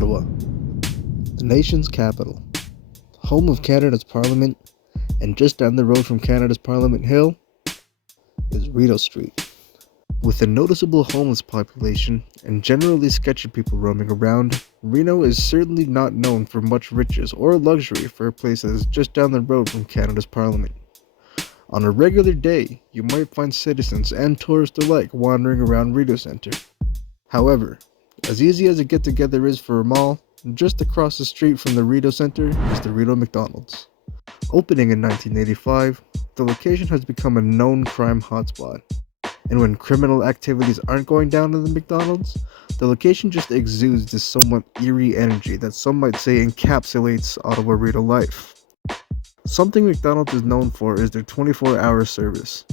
Ottawa, the nation's capital, home of Canada's Parliament, and just down the road from Canada's Parliament Hill is Rideau Street. With a noticeable homeless population and generally sketchy people roaming around, Rideau is certainly not known for much riches or luxury for a place that is just down the road from Canada's Parliament. On a regular day, you might find citizens and tourists alike wandering around Rideau Centre. However, as easy as a get-together is for a mall, just across the street from the Rideau Centre is the Rideau McDonald's. Opening in 1985, the location has become a known crime hotspot. And when criminal activities aren't going down in the McDonald's, the location just exudes this somewhat eerie energy that some might say encapsulates Ottawa Rideau life. Something McDonald's is known for is their 24-hour service.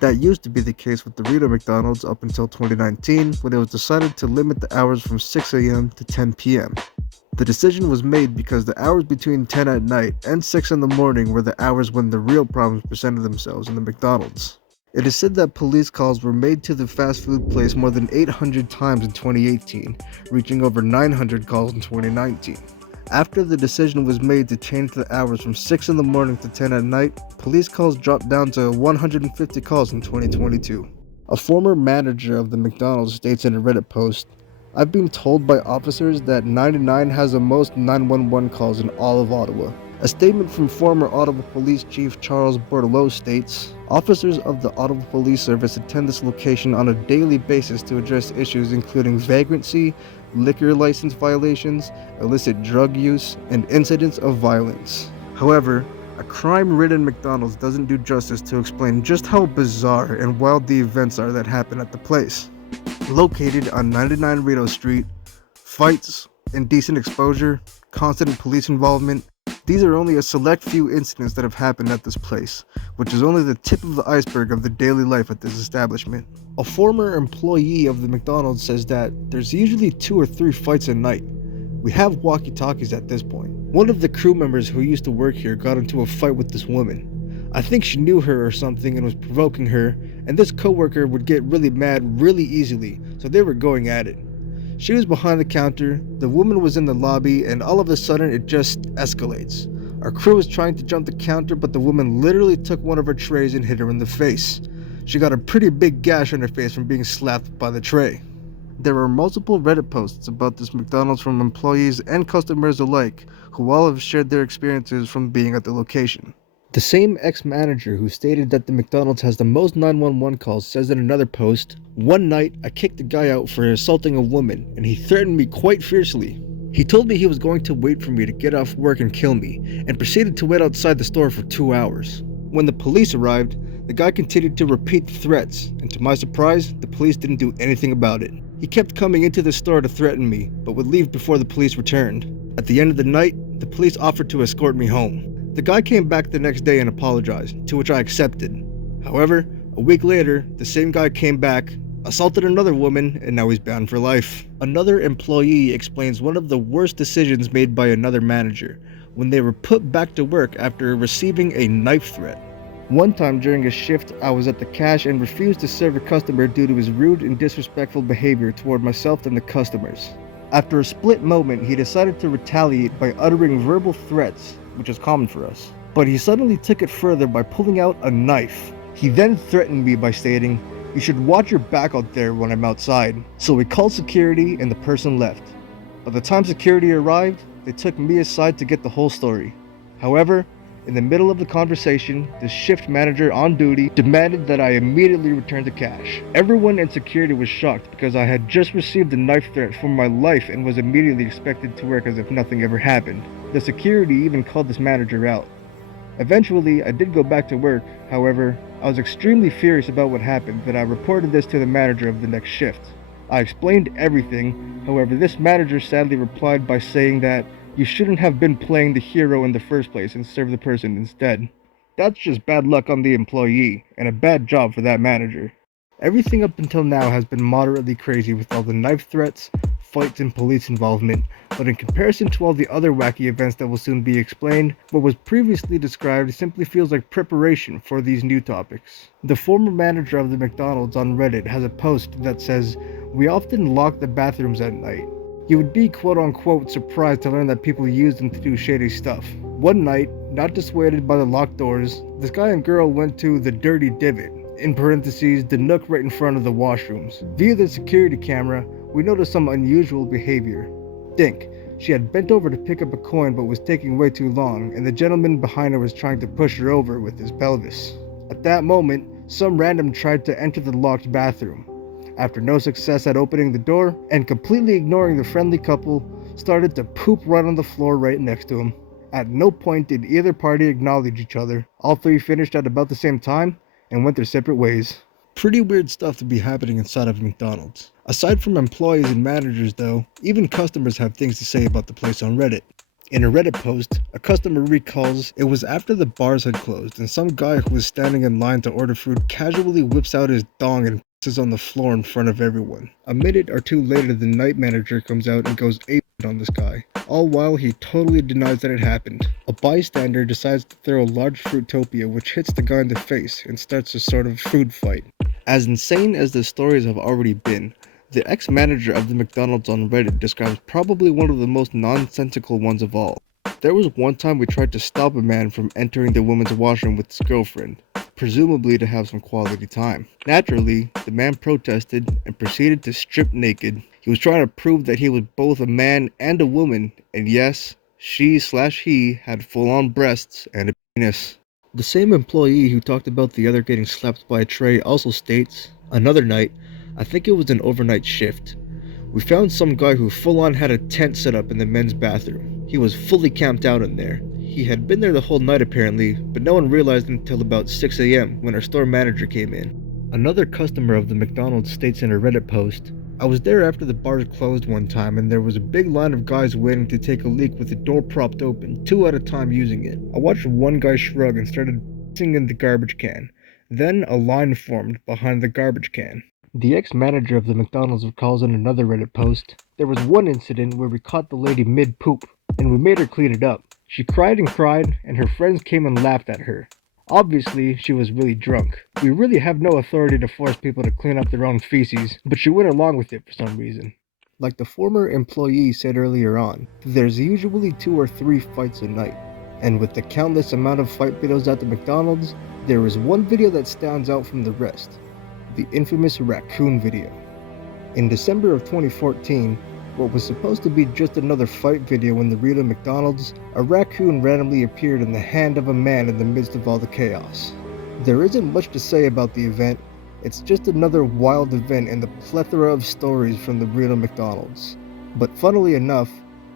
That used to be the case with the Rideau McDonald's up until 2019, when it was decided to limit the hours from 6 a.m. to 10 p.m. The decision was made because the hours between 10 at night and 6 in the morning were the hours when the real problems presented themselves in the McDonald's. It is said that police calls were made to the fast food place more than 800 times in 2018, reaching over 900 calls in 2019. After the decision was made to change the hours from 6 in the morning to 10 at night, police calls dropped down to 150 calls in 2022. A former manager of the McDonald's states in a Reddit post, "I've been told by officers that 99 has the most 911 calls in all of Ottawa." A statement from former Ottawa Police Chief Charles Bordelot states, "Officers of the Ottawa Police Service attend this location on a daily basis to address issues including vagrancy, liquor license violations, illicit drug use, and incidents of violence." However, a crime-ridden McDonald's doesn't do justice to explain just how bizarre and wild the events are that happen at the place. Located on 99 Rideau Street, fights, indecent exposure, constant police involvement, these are only a select few incidents that have happened at this place, which is only the tip of the iceberg of the daily life at this establishment. A former employee of the McDonald's says that there's usually 2 or 3 fights a night. We have walkie-talkies at this point. One of the crew members who used to work here got into a fight with this woman. I think she knew her or something and was provoking her, and this coworker would get really mad really easily, so they were going at it. She was behind the counter, the woman was in the lobby, and all of a sudden it just escalates. Our crew was trying to jump the counter, but the woman literally took one of her trays and hit her in the face. She got a pretty big gash on her face from being slapped by the tray. There are multiple Reddit posts about this McDonald's from employees and customers alike, who all have shared their experiences from being at the location. The same ex-manager who stated that the McDonald's has the most 911 calls says in another post, "One night, I kicked a guy out for assaulting a woman, and he threatened me quite fiercely. He told me he was going to wait for me to get off work and kill me, and proceeded to wait outside the store for 2 hours. When the police arrived, the guy continued to repeat the threats, and to my surprise, the police didn't do anything about it. He kept coming into the store to threaten me, but would leave before the police returned. At the end of the night, the police offered to escort me home. The guy came back the next day and apologized, to which I accepted. However, a week later, the same guy came back, assaulted another woman, and now he's banned for life." Another employee explains one of the worst decisions made by another manager, when they were put back to work after receiving a knife threat. "One time during a shift, I was at the cash and refused to serve a customer due to his rude and disrespectful behavior toward myself and the customers. After a split moment, he decided to retaliate by uttering verbal threats, which is common for us. But he suddenly took it further by pulling out a knife. He then threatened me by stating, 'You should watch your back out there when I'm outside.' So we called security and the person left. By the time security arrived, they took me aside to get the whole story. However, in the middle of the conversation, the shift manager on duty demanded that I immediately return the cash. Everyone in security was shocked because I had just received a knife threat for my life and was immediately expected to work as if nothing ever happened. The security even called this manager out. Eventually, I did go back to work. However, I was extremely furious about what happened that I reported this to the manager of the next shift. I explained everything. However, this manager sadly replied by saying that you shouldn't have been playing the hero in the first place and serve the person instead. That's just bad luck on the employee, and a bad job for that manager. Everything up until now has been moderately crazy with all the knife threats, fights, and police involvement, but in comparison to all the other wacky events that will soon be explained, what was previously described simply feels like preparation for these new topics. The former manager of the McDonald's on Reddit has a post that says, "We often lock the bathrooms at night. You would be quote-unquote surprised to learn that people used them to do shady stuff. One night, not dissuaded by the locked doors, this guy and girl went to the dirty divot, in parentheses, the nook right in front of the washrooms. Via the security camera, we noticed some unusual behavior. Think, she had bent over to pick up a coin but was taking way too long, and the gentleman behind her was trying to push her over with his pelvis. At that moment, some random tried to enter the locked bathroom. After no success at opening the door, and completely ignoring the friendly couple, started to poop right on the floor right next to him. At no point did either party acknowledge each other. All three finished at about the same time and went their separate ways. Pretty weird stuff to be happening inside of McDonald's. Aside from employees and managers though, even customers have things to say about the place on Reddit. In a Reddit post, a customer recalls it was after the bars had closed and some guy who was standing in line to order food casually whips out his dong and pisses on the floor in front of everyone. A minute or two later, the night manager comes out and goes ape on this guy, all while he totally denies that it happened. A bystander decides to throw a large Fruitopia which hits the guy in the face and starts a sort of food fight. As insane as the stories have already been, the ex-manager of the McDonald's on Reddit describes probably one of the most nonsensical ones of all. There was one time we tried to stop a man from entering the women's washroom with his girlfriend, presumably to have some quality time. Naturally, the man protested and proceeded to strip naked. He was trying to prove that he was both a man and a woman, and yes, she/he had full-on breasts and a penis. The same employee who talked about the other getting slapped by a tray also states, another night, I think it was an overnight shift, we found some guy who full-on had a tent set up in the men's bathroom. He was fully camped out in there. He had been there the whole night apparently, but no one realized until about 6 a.m. when our store manager came in. Another customer of the McDonald's states in a Reddit post, I was there after the bars closed one time and there was a big line of guys waiting to take a leak with the door propped open, 2 at a time using it. I watched one guy shrug and started pissing in the garbage can. Then a line formed behind the garbage can. The ex-manager of the McDonald's recalls in another Reddit post, there was one incident where we caught the lady mid-poop, and we made her clean it up. She cried, and her friends came and laughed at her. Obviously, she was really drunk. We really have no authority to force people to clean up their own feces, but she went along with it for some reason. Like the former employee said earlier on, there's usually 2 or 3 fights a night. And with the countless amount of fight videos at the McDonald's, there is one video that stands out from the rest. The infamous raccoon video. In December of 2014, what was supposed to be just another fight video in the Rideau McDonald's, a raccoon randomly appeared in the hand of a man in the midst of all the chaos. There isn't much to say about the event, it's just another wild event in the plethora of stories from the Rideau McDonald's. But funnily enough,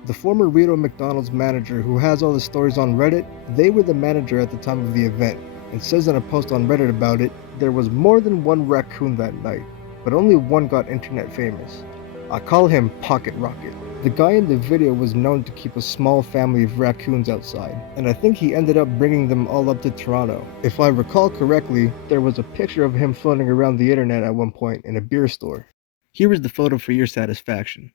the former Rideau McDonald's manager who has all the stories on Reddit, they were the manager at the time of the event, and says in a post on Reddit about it, there was more than one raccoon that night, but only one got internet famous. I call him Pocket Rocket. The guy in the video was known to keep a small family of raccoons outside, and I think he ended up bringing them all up to Toronto. If I recall correctly, there was a picture of him floating around the internet at one point in a beer store. Here is the photo for your satisfaction.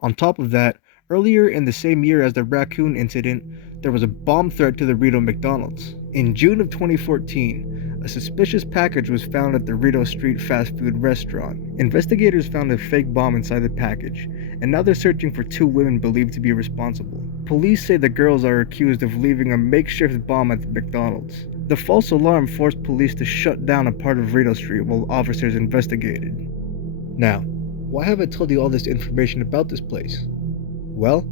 On top of that, earlier in the same year as the raccoon incident, there was a bomb threat to the Rideau McDonald's. In June of 2014, a suspicious package was found at the Rideau Street fast food restaurant. Investigators found a fake bomb inside the package, and now they're searching for 2 women believed to be responsible. Police say the girls are accused of leaving a makeshift bomb at the McDonald's. The false alarm forced police to shut down a part of Rideau Street while officers investigated. Now, why have I told you all this information about this place? Well,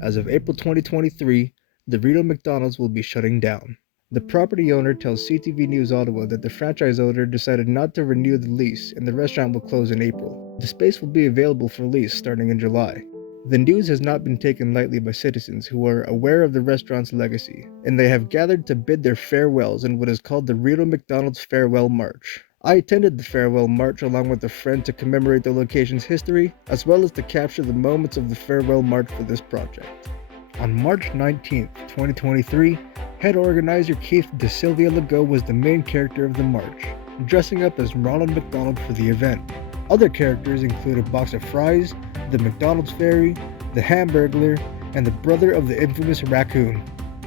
as of April 2023, the Rideau McDonald's will be shutting down. The property owner tells CTV News Ottawa that the franchise owner decided not to renew the lease and the restaurant will close in April. The space will be available for lease starting in July. The news has not been taken lightly by citizens who are aware of the restaurant's legacy, and they have gathered to bid their farewells in what is called the Rideau McDonald's Farewell March. I attended the farewell march along with a friend to commemorate the location's history, as well as to capture the moments of the farewell march for this project. On March 19, 2023, head organizer Keith DeSilvia Legault was the main character of the march, dressing up as Ronald McDonald for the event. Other characters include a box of fries, the McDonald's fairy, the Hamburglar, and the brother of the infamous raccoon.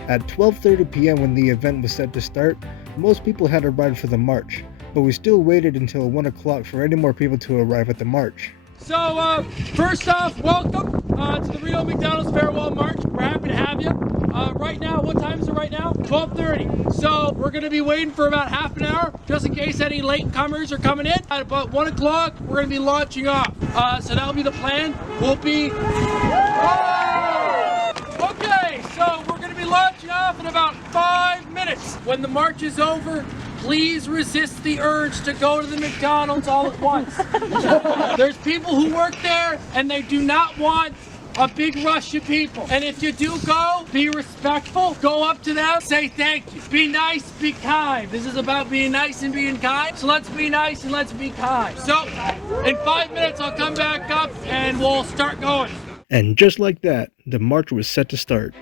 At 12:30 p.m. when the event was set to start, most people had arrived for the march, but we still waited until 1 o'clock for any more people to arrive at the march. First off, welcome to the Rideau McDonald's Farewell March. We're happy to have you. Right now, what time is it right now? 12:30. So we're going to be waiting for about half an hour, just in case any latecomers are coming in. At about 1 o'clock, we're going to be launching off. So that'll be the plan. We'll be... Okay, so we're going to be launching off in about 5 minutes. When the march is over, please resist the urge to go to the McDonald's all at once. There's people who work there and they do not want a big rush of people. And if you do go, be respectful. Go up to them, say thank you. Be nice, be kind. This is about being nice and being kind. So let's be nice and let's be kind. So in 5 minutes, I'll come back up and we'll start going. And just like that, the march was set to start.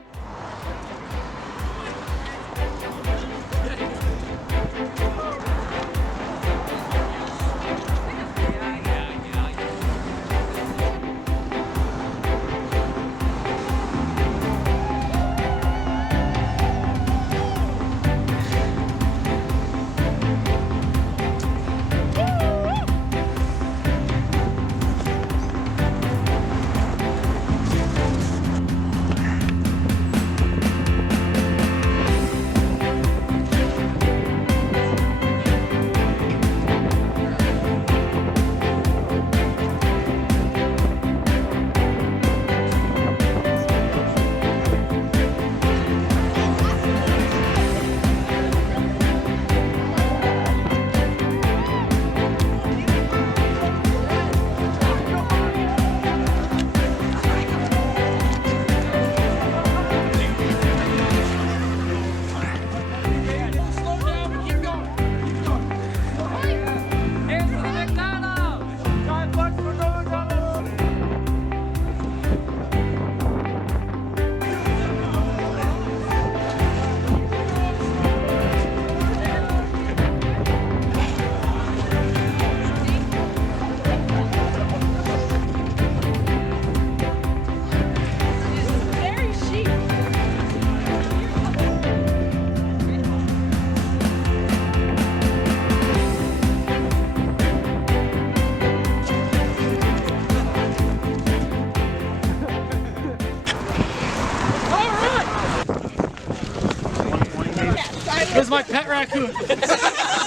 This is my pet raccoon.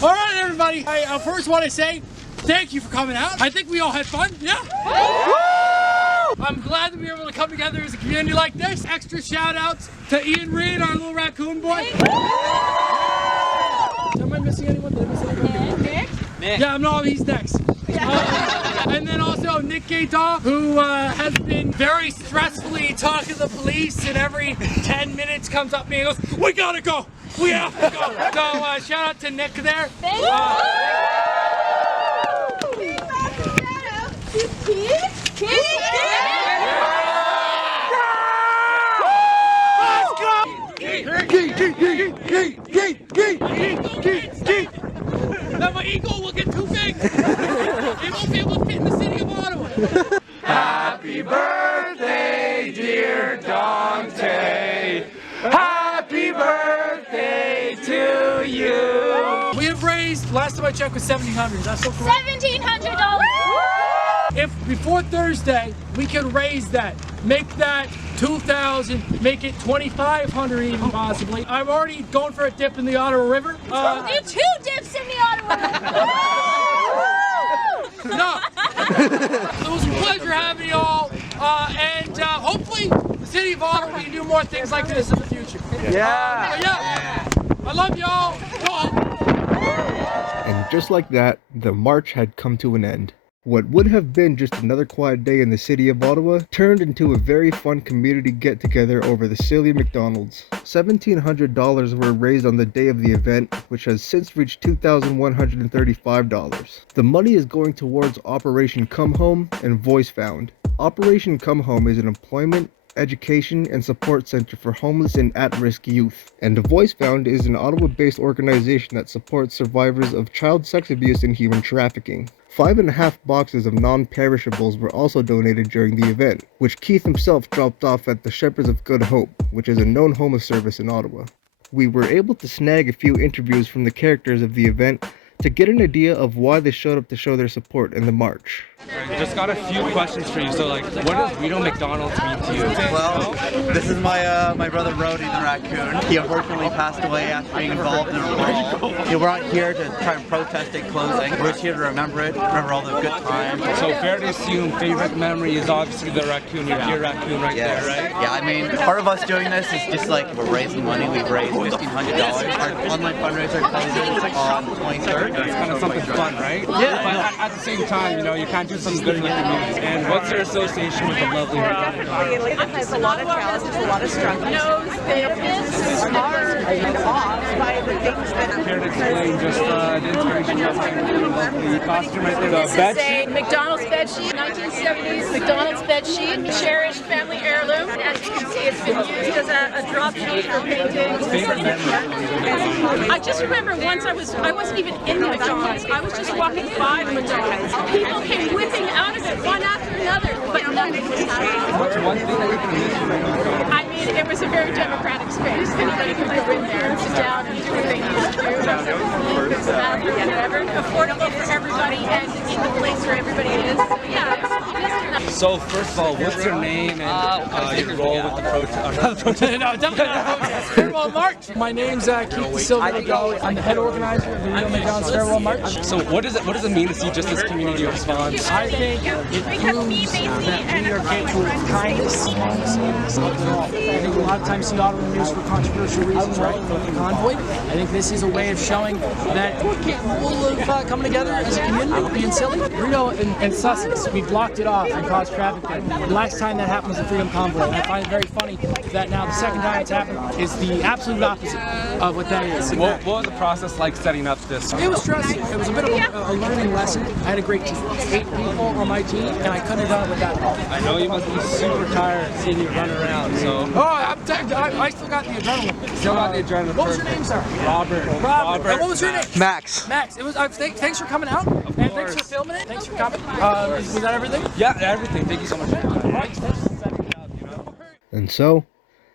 All right, everybody. I first want to say thank you for coming out. I think we all had fun. Yeah. I'm glad that we were able to come together as a community like this. Extra shout outs to Ian Reed, our little raccoon boy. Am I missing anyone? Did I miss anyone? Nick? Yeah, no, he's next. And then also Nick Gaeta, who has been very stressfully talking to the police, and every 10 minutes comes up to me and goes, "We gotta go! We have to go!" So shout out to Nick there. Thank you! Now my ego will get too big. It won't be able to fit in the city of Ottawa. Happy birthday, dear Dante. Happy birthday to you. We have raised, last time I checked, was $1,700. Is that so correct? $1,700. If before Thursday we can raise that, make that 2,000, make it 2,500 even possibly. I'm already going for a dip in the Ottawa River. Do 2 dips in the Ottawa River. No. It was a pleasure having you all, and hopefully the city of Ottawa can do more things like this in the future. Yeah. I love y'all. And just like that, the march had come to an end. What would have been just another quiet day in the city of Ottawa turned into a very fun community get-together over the silly McDonald's. $1,700 were raised on the day of the event, which has since reached $2,135. The money is going towards Operation Come Home and Voice Found. Operation Come Home is an employment, education, and support center for homeless and at-risk youth. And the Voice Found is an Ottawa-based organization that supports survivors of child sex abuse and human trafficking. 5.5 boxes of non-perishables were also donated during the event, which Keith himself dropped off at the Shepherds of Good Hope, which is a known homeless service in Ottawa. We were able to snag a few interviews from the characters of the event to get an idea of why they showed up to show their support in the march. Just got a few questions for you. So, like, what does Rideau McDonald's mean to you? Well, this is my brother Rody the raccoon. He unfortunately passed away after being involved in a brawl. We're not here to try and protest it closing. We're just here to remember it, remember all the good times. So fair to assume favorite memory is obviously the raccoon, your dear raccoon right there, right? Yeah, I mean, part of us doing this is just like we're raising money. We've raised $1,500. Our online fundraiser closes on the 23rd. It's kind of something fun, right? Yeah. But at the same time, you know, you can't do something good with the news. And what's your association with the lovely raccoon? Definitely, it has a lot of challenges, a lot of struggles. Businesses are kind of off by the things that Care to explain just the inspiration behind the lovely costume right there, the This bed is a sheet? McDonald's bed sheet, 1970s McDonald's bed sheet, cherished family heirloom. As you can see, it's been used as a drop sheet for paintings. Favorite memory? I just remember once I wasn't even in the McDonald's. I was just walking by the McDonald's. People came whipping out of it one after another, but nothing was happening. What's one thing that you can miss from Rideau McDonald's? I mean, it was a very democratic space. Anybody could go in there and sit down and do what they used to do. Whatever. Affordable for everybody and in the place where everybody is. So yeah, it's So first of all, what's your name and your role with the protest? No, definitely not a protest. Farewell March. My name's Keith Silva. I'm the head organizer of the Rideau McDonald's Farewell March. So what does it mean to see just this community response? I think it proves that we are capable of kindness, diplomacy, overall. I think a lot of times see Ottawa news for controversial reasons, right? For the convoy. I think this is a way of showing that we're capable of coming together as a community, being silly. Rideau and Sussex, we blocked it off and caused traffic there. The last time that happened was the Freedom Convoy. And I find it very funny that now the second time it's happened is the absolute opposite of what that is. What was the process like setting up this? It was stressful. It was a bit of a learning lesson. I had a great team. 8 people on my team, and I couldn't have done it without them. I know you must be super tired seeing you run around, so. Oh, I still got the adrenaline. Still got the adrenaline. What was your name, sir? Robert. And what was your name? Max. Max. It was. Thanks for coming out. And thanks for filming it. Thanks for coming. Was that everything? Yeah, everything. Thank you so much. And so,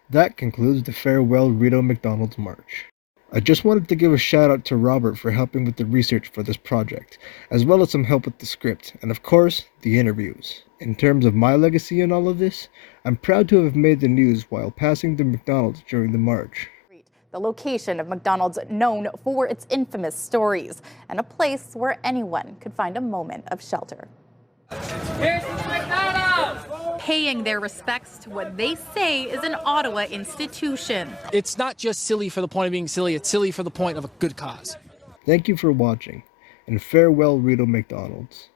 that concludes the Farewell Rideau McDonald's March. I just wanted to give a shout out to Robert for helping with the research for this project, as well as some help with the script, and of course, the interviews. In terms of my legacy in all of this, I'm proud to have made the news while passing the McDonald's during the march. The location of McDonald's known for its infamous stories, and a place where anyone could find a moment of shelter. Here's the McDonald's! Paying their respects to what they say is an Ottawa institution. It's not just silly for the point of being silly, it's silly for the point of a good cause. Thank you for watching, and farewell Rideau McDonald's.